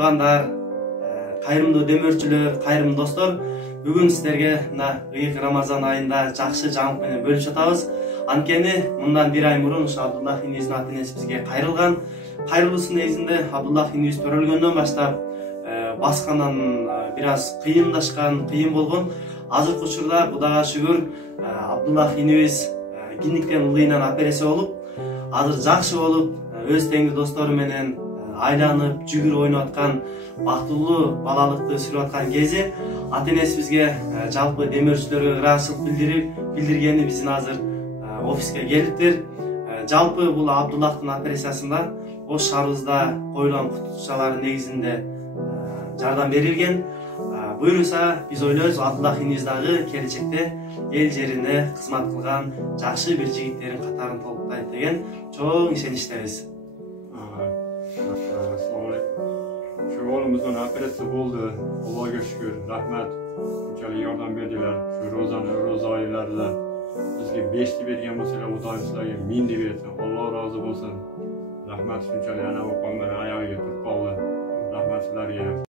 туугандар, кайрымдуу демөөрчүлөр, кайрымдуу достор, бүгүн сиздерге мына ыйык Рамазан айында жакшы жаңылык менен бөлүшүп атабыз. Анткени мындан бир ай мурун Абдуллах инибиздин ата-энеси бизге кайрылган. Кайрылуусу негизинде Абдуллах инибиз төрөлгөндөн баштап баскандан бир аз кыйындашкан, кыйын болгон. Азыркы учурда Кудайга шүгүр, Абдуллах инибиз киниктен улыйынан операция болуп, азыр жакшы болуп, өз теңир достору менен айланып, жүгүрүп ойноп аткан, бактылуу балалыкты сүрүп аткан кези ата-энеси бизге жалпы демөөрчүлөргө ыраазычылык билдиргени биздин азыр офиске келиптир. Жалпы бул Абдуллахтын операциясында ош шаарыбызда коюлган кутушалары негизинде жардам берилген. Буюрса биз ойлойбуз, Абдуллах инибиз дагы келечекте эл жерине кызмат кылган жакшы бир жигиттердин катарын толуктайт деген чоң ишеничтебиз. Şu oğlumuzdan operatsiya bo'ldi. Allohga shukr, rahmat. Shunchalik yordam berdilar. Shu ro'za oylarida bizga 5 deb bergan bo'lsalar, Xudoyim sizlarga 1000 deb bersin. Alloh rozi bo'lsin. Rahmat, shunchalik ana bu qolmani oyog'iga turib qoldi. Rahmat sizlarga.